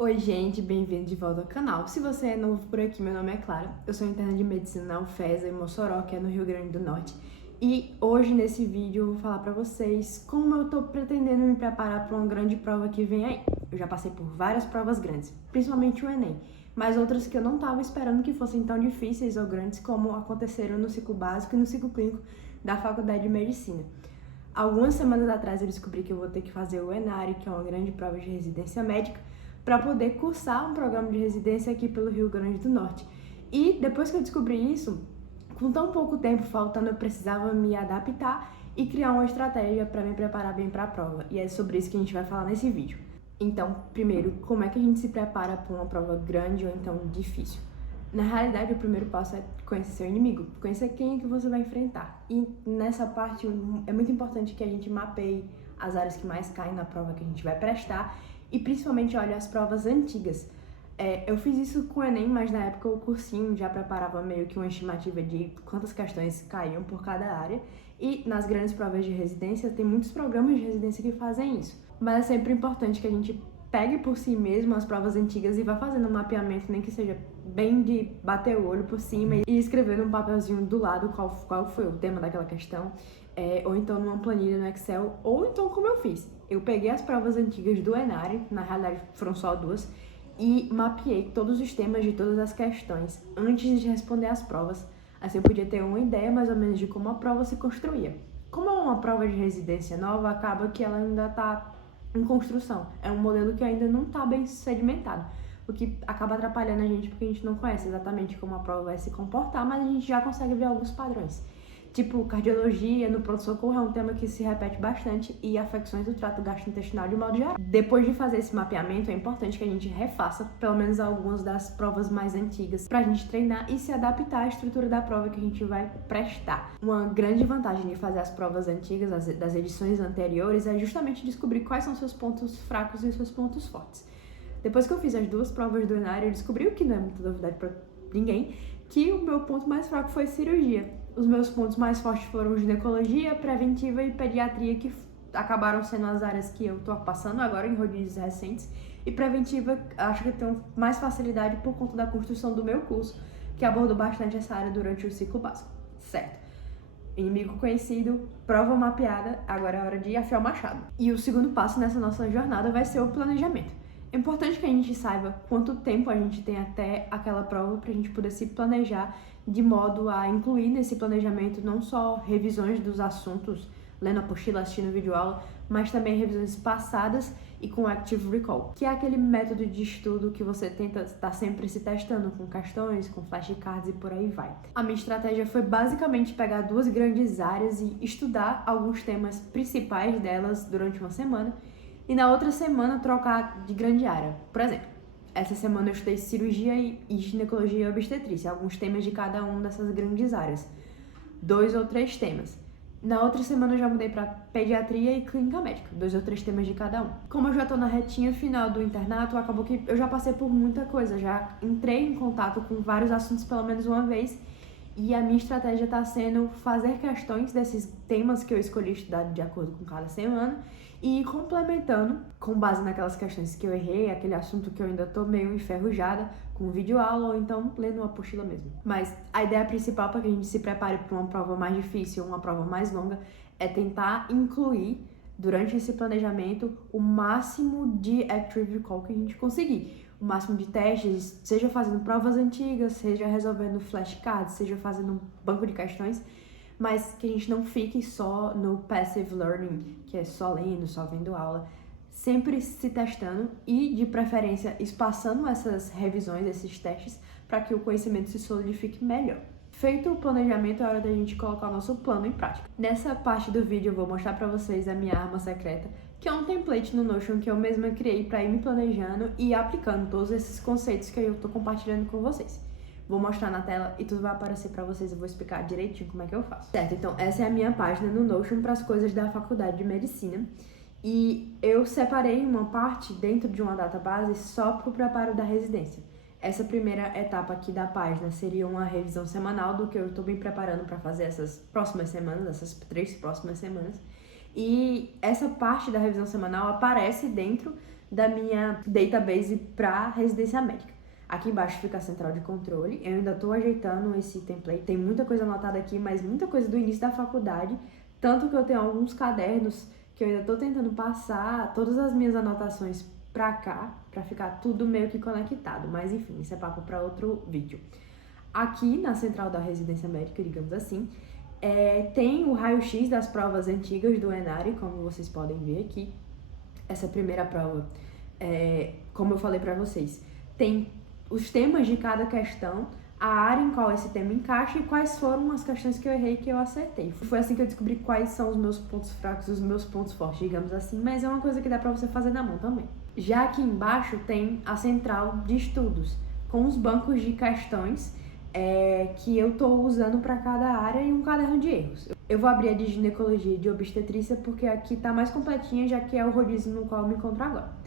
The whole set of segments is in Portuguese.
Oi gente, bem-vindo de volta ao canal. Se você é novo por aqui, meu nome é Clara, eu sou interna de medicina na UFESA em Mossoró, que é no Rio Grande do Norte. E hoje nesse vídeo eu vou falar pra vocês como eu tô pretendendo me preparar para uma grande prova que vem aí. Eu já passei por várias provas grandes, principalmente o Enem, mas outras que eu não tava esperando que fossem tão difíceis ou grandes como aconteceram no ciclo básico e no ciclo clínico da Faculdade de Medicina. Algumas semanas atrás eu descobri que eu vou ter que fazer o ENARE, que é uma grande prova de residência médica, para poder cursar um programa de residência aqui pelo Rio Grande do Norte. E depois que eu descobri isso, com tão pouco tempo faltando, eu precisava me adaptar e criar uma estratégia para me preparar bem para a prova. E é sobre isso que a gente vai falar nesse vídeo. Então, primeiro, como é que a gente se prepara para uma prova grande ou então difícil? Na realidade, o primeiro passo é conhecer seu inimigo, conhecer quem é que você vai enfrentar. E nessa parte é muito importante que a gente mapeie as áreas que mais caem na prova que a gente vai prestar e principalmente olhe as provas antigas. Eu fiz isso com o Enem, mas na época o cursinho já preparava meio que uma estimativa de quantas questões caíam por cada área. E nas grandes provas de residência, tem muitos programas de residência que fazem isso. Mas é sempre importante que a gente pegue por si mesmo as provas antigas e vá fazendo um mapeamento, nem que seja bem de bater o olho por cima e escrever num papelzinho do lado qual foi o tema daquela questão, ou então numa planilha no Excel, ou então como eu fiz. Eu peguei as provas antigas do ENARE, na realidade foram só duas, e mapeei todos os temas de todas as questões antes de responder as provas. Assim eu podia ter uma ideia mais ou menos de como a prova se construía. Como é uma prova de residência nova, acaba que ela ainda está em construção. É um modelo que ainda não está bem sedimentado, o que acaba atrapalhando a gente porque a gente não conhece exatamente como a prova vai se comportar, mas a gente já consegue ver alguns padrões. Tipo, cardiologia no pronto-socorro é um tema que se repete bastante e afecções do trato gastrointestinal de modo geral. Depois de fazer esse mapeamento, é importante que a gente refaça pelo menos algumas das provas mais antigas pra gente treinar e se adaptar à estrutura da prova que a gente vai prestar. Uma grande vantagem de fazer as provas antigas, das edições anteriores, é justamente descobrir quais são seus pontos fracos e seus pontos fortes. Depois que eu fiz as duas provas do ENARE, eu descobri, o que não é muita novidade pra ninguém, que o meu ponto mais fraco foi cirurgia. Os meus pontos mais fortes foram ginecologia, preventiva e pediatria, que acabaram sendo as áreas que eu tô passando agora em rodízios recentes. E preventiva, acho que eu tenho mais facilidade por conta da construção do meu curso, que abordou bastante essa área durante o ciclo básico. Certo. Inimigo conhecido, prova mapeada, agora é hora de afiar o machado. E o segundo passo nessa nossa jornada vai ser o planejamento. É importante que a gente saiba quanto tempo a gente tem até aquela prova para a gente poder se planejar de modo a incluir nesse planejamento não só revisões dos assuntos, lendo apostila, assistindo videoaula, mas também revisões passadas e com Active Recall, que é aquele método de estudo que você tenta estar sempre se testando com questões, com flashcards e por aí vai. A minha estratégia foi basicamente pegar duas grandes áreas e estudar alguns temas principais delas durante uma semana e na outra semana trocar de grande área. Por exemplo, essa semana eu estudei cirurgia e ginecologia e obstetrícia, alguns temas de cada uma dessas grandes áreas. 2 ou 3 temas. Na outra semana eu já mudei para pediatria e clínica médica, 2 ou 3 temas de cada um. Como eu já tô na retinha final do internato, acabou que eu já passei por muita coisa, já entrei em contato com vários assuntos pelo menos uma vez, e a minha estratégia está sendo fazer questões desses temas que eu escolhi estudar de acordo com cada semana e ir complementando com base naquelas questões que eu errei, aquele assunto que eu ainda tô meio enferrujada, com videoaula ou então lendo uma apostila mesmo. Mas a ideia principal para que a gente se prepare para uma prova mais difícil, uma prova mais longa, é tentar incluir durante esse planejamento o máximo de Active Recall que a gente conseguir. O máximo de testes, seja fazendo provas antigas, seja resolvendo flashcards, seja fazendo um banco de questões, mas que a gente não fique só no passive learning, que é só lendo, só vendo aula, sempre se testando e, de preferência, espaçando essas revisões, esses testes, para que o conhecimento se solidifique melhor. Feito o planejamento, é hora da gente colocar o nosso plano em prática. Nessa parte do vídeo eu vou mostrar para vocês a minha arma secreta, que é um template no Notion que eu mesma criei para ir me planejando e aplicando todos esses conceitos que eu tô compartilhando com vocês. Vou mostrar na tela e tudo vai aparecer para vocês, eu vou explicar direitinho como é que eu faço. Certo, então essa é a minha página no Notion para as coisas da faculdade de medicina. E eu separei uma parte dentro de uma database só para o preparo da residência. Essa primeira etapa aqui da página seria uma revisão semanal do que eu estou me preparando para fazer essas próximas semanas, essas 3 próximas semanas. E essa parte da revisão semanal aparece dentro da minha database para Residência Médica. Aqui embaixo fica a central de controle, eu ainda estou ajeitando esse template, tem muita coisa anotada aqui, mas muita coisa do início da faculdade, tanto que eu tenho alguns cadernos que eu ainda estou tentando passar todas as minhas anotações para cá, para ficar tudo meio que conectado, mas enfim, isso é papo para outro vídeo. Aqui na central da Residência Médica, digamos assim, tem o raio-x das provas antigas do Enare, como vocês podem ver aqui. Essa primeira prova, como eu falei para vocês, tem os temas de cada questão, a área em qual esse tema encaixa e quais foram as questões que eu errei e que eu acertei. Foi assim que eu descobri quais são os meus pontos fracos e os meus pontos fortes, digamos assim, mas é uma coisa que dá pra você fazer na mão também. Já aqui embaixo tem a central de estudos, com os bancos de questões que eu tô usando para cada área e um caderno de erros. Eu vou abrir a de ginecologia e de obstetrícia porque aqui tá mais completinha, já que é o rodízio no qual eu me encontro agora.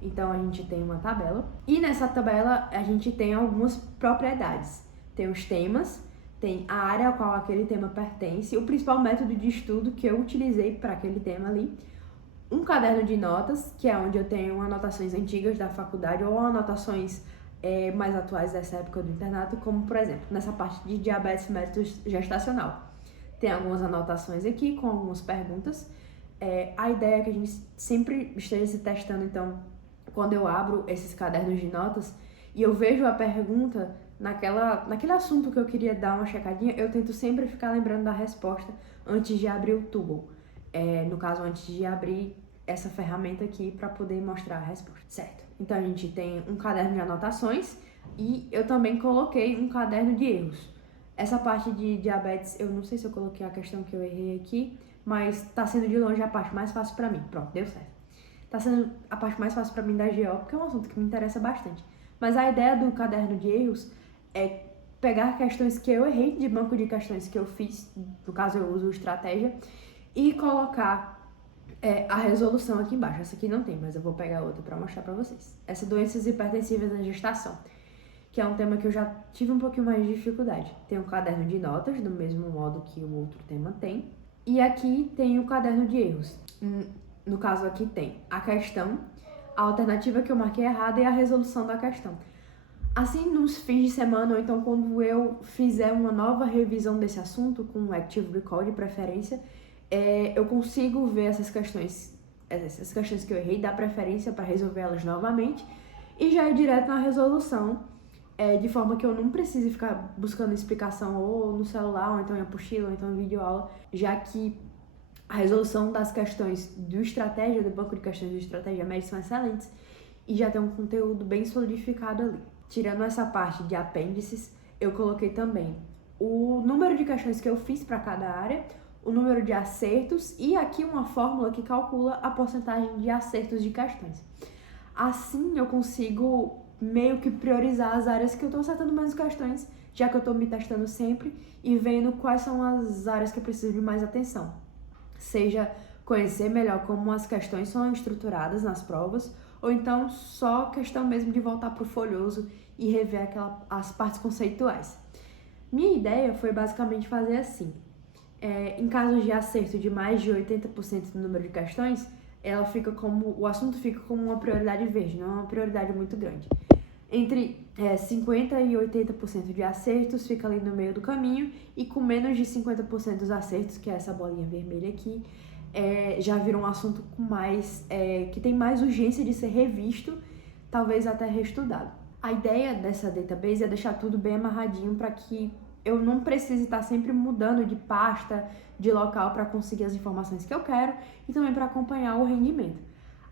Então a gente tem uma tabela e nessa tabela a gente tem algumas propriedades. Tem os temas, tem a área a qual aquele tema pertence, o principal método de estudo que eu utilizei para aquele tema ali, um caderno de notas, que é onde eu tenho anotações antigas da faculdade ou anotações mais atuais dessa época do internato, como por exemplo, nessa parte de diabetes mellitus gestacional. Tem algumas anotações aqui com algumas perguntas. A ideia é que a gente sempre esteja se testando, então, quando eu abro esses cadernos de notas e eu vejo a pergunta naquele assunto que eu queria dar uma checadinha, eu tento sempre ficar lembrando da resposta antes de abrir o Toogle. No caso, antes de abrir essa ferramenta aqui para poder mostrar a resposta, certo? Então a gente tem um caderno de anotações e eu também coloquei um caderno de erros. Essa parte de diabetes, eu não sei se eu coloquei a questão que eu errei aqui, mas tá sendo de longe a parte mais fácil para mim. Pronto, deu certo. Tá sendo a parte mais fácil para mim da GO, porque é um assunto que me interessa bastante. Mas a ideia do caderno de erros é pegar questões que eu errei de banco de questões que eu fiz, no caso eu uso estratégia, e colocar a resolução aqui embaixo. Essa aqui não tem, mas eu vou pegar outra para mostrar para vocês. Essa doenças hipertensivas na gestação, que é um tema que eu já tive um pouquinho mais de dificuldade. Tem um caderno de notas, do mesmo modo que o outro tema tem. E aqui tem o caderno de erros. No caso aqui tem a questão, a alternativa que eu marquei errada e a resolução da questão. Assim, nos fins de semana, ou então quando eu fizer uma nova revisão desse assunto, com o Active Recall de preferência, eu consigo ver essas questões que eu errei, dar preferência para resolver elas novamente e já ir direto na resolução, de forma que eu não precise ficar buscando explicação ou no celular, ou então em apostila, ou então em videoaula, já que a resolução das questões do estratégia, do banco de questões de estratégia média são excelentes e já tem um conteúdo bem solidificado ali. Tirando essa parte de apêndices, eu coloquei também o número de questões que eu fiz para cada área, o número de acertos e aqui uma fórmula que calcula a porcentagem de acertos de questões. Assim eu consigo meio que priorizar as áreas que eu estou acertando menos questões, já que eu estou me testando sempre e vendo quais são as áreas que eu preciso de mais atenção. Seja conhecer melhor como as questões são estruturadas nas provas, ou então só questão mesmo de voltar para o folhoso e rever as partes conceituais. Minha ideia foi basicamente fazer assim. Em casos de acerto de mais de 80% do número de questões, o assunto fica como uma prioridade verde, não é uma prioridade muito grande. Entre 50% e 80% de acertos fica ali no meio do caminho, e com menos de 50% dos acertos, que é essa bolinha vermelha aqui, já vira um assunto com mais, que tem mais urgência de ser revisto, talvez até reestudado. A ideia dessa database é deixar tudo bem amarradinho para que eu não precise estar sempre mudando de pasta, de local para conseguir as informações que eu quero e também para acompanhar o rendimento.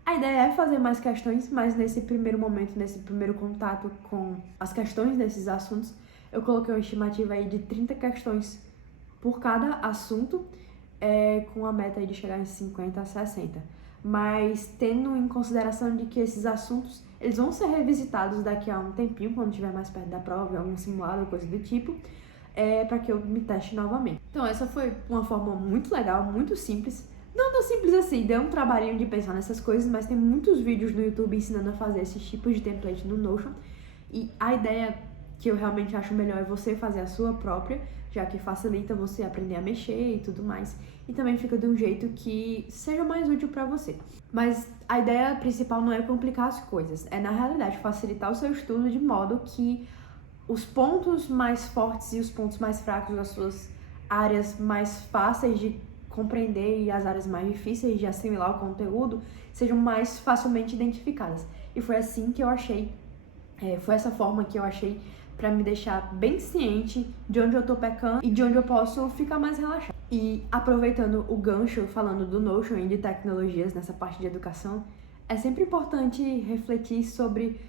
A ideia é fazer mais questões, mas nesse primeiro momento, nesse primeiro contato com as questões desses assuntos, eu coloquei uma estimativa aí de 30 questões por cada assunto, com a meta aí de chegar em 50 a 60. Mas tendo em consideração de que esses assuntos, eles vão ser revisitados daqui a um tempinho, quando estiver mais perto da prova, algum simulado ou coisa do tipo, para que eu me teste novamente. Então essa foi uma forma muito legal, muito simples. Não tão simples assim, deu um trabalhinho de pensar nessas coisas, mas tem muitos vídeos no YouTube ensinando a fazer esses tipos de template no Notion. E a ideia que eu realmente acho melhor é você fazer a sua própria, já que facilita você aprender a mexer e tudo mais. E também fica de um jeito que seja mais útil para você. Mas a ideia principal não é complicar as coisas, é na realidade facilitar o seu estudo de modo que os pontos mais fortes e os pontos mais fracos das suas áreas mais fáceis de compreender e as áreas mais difíceis de assimilar o conteúdo sejam mais facilmente identificadas. E foi assim que eu achei, foi essa forma que eu achei para me deixar bem ciente de onde eu tô pecando e de onde eu posso ficar mais relaxado. E aproveitando o gancho, falando do Notion e de tecnologias nessa parte de educação, é sempre importante refletir sobre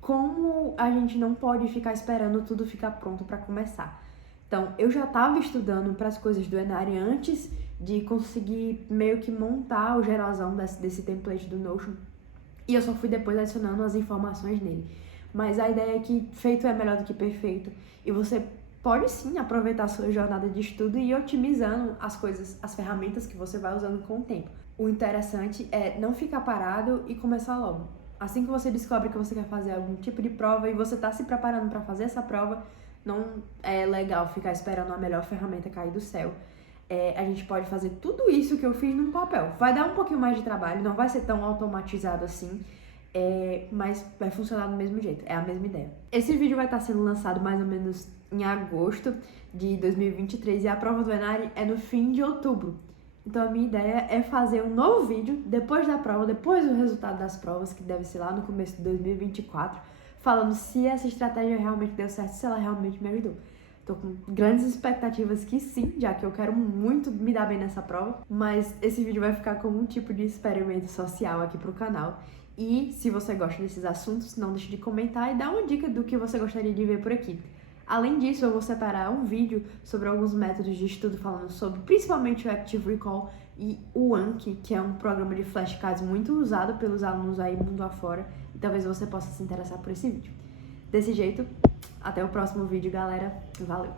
como a gente não pode ficar esperando tudo ficar pronto para começar. Então, eu já estava estudando para as coisas do Enari antes de conseguir meio que montar o geralzão desse template do Notion, e eu só fui depois adicionando as informações nele. Mas a ideia é que feito é melhor do que perfeito, e você pode sim aproveitar a sua jornada de estudo e ir otimizando as coisas, as ferramentas que você vai usando com o tempo. O interessante é não ficar parado e começar logo. Assim que você descobre que você quer fazer algum tipo de prova e você está se preparando para fazer essa prova, não é legal ficar esperando a melhor ferramenta cair do céu. A gente pode fazer tudo isso que eu fiz num papel. Vai dar um pouquinho mais de trabalho, não vai ser tão automatizado assim, mas vai funcionar do mesmo jeito, é a mesma ideia. Esse vídeo vai estar sendo lançado mais ou menos em agosto de 2023 e a prova do Enari é no fim de outubro. Então a minha ideia é fazer um novo vídeo depois da prova, depois do resultado das provas, que deve ser lá no começo de 2024, falando se essa estratégia realmente deu certo, se ela realmente me ajudou. Tô com grandes expectativas que sim, já que eu quero muito me dar bem nessa prova, mas esse vídeo vai ficar como um tipo de experimento social aqui pro canal. E se você gosta desses assuntos, não deixe de comentar e dar uma dica do que você gostaria de ver por aqui. Além disso, eu vou separar um vídeo sobre alguns métodos de estudo falando sobre principalmente o Active Recall e o Anki, que é um programa de flashcards muito usado pelos alunos aí mundo afora, e talvez você possa se interessar por esse vídeo. Desse jeito, até o próximo vídeo, galera. Valeu!